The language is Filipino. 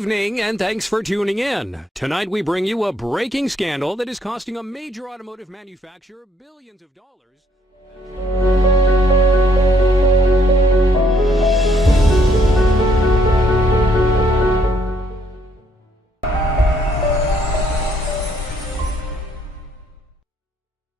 evening, and thanks for tuning in. Tonight we bring you a breaking scandal that is costing a major automotive manufacturer billions of dollars.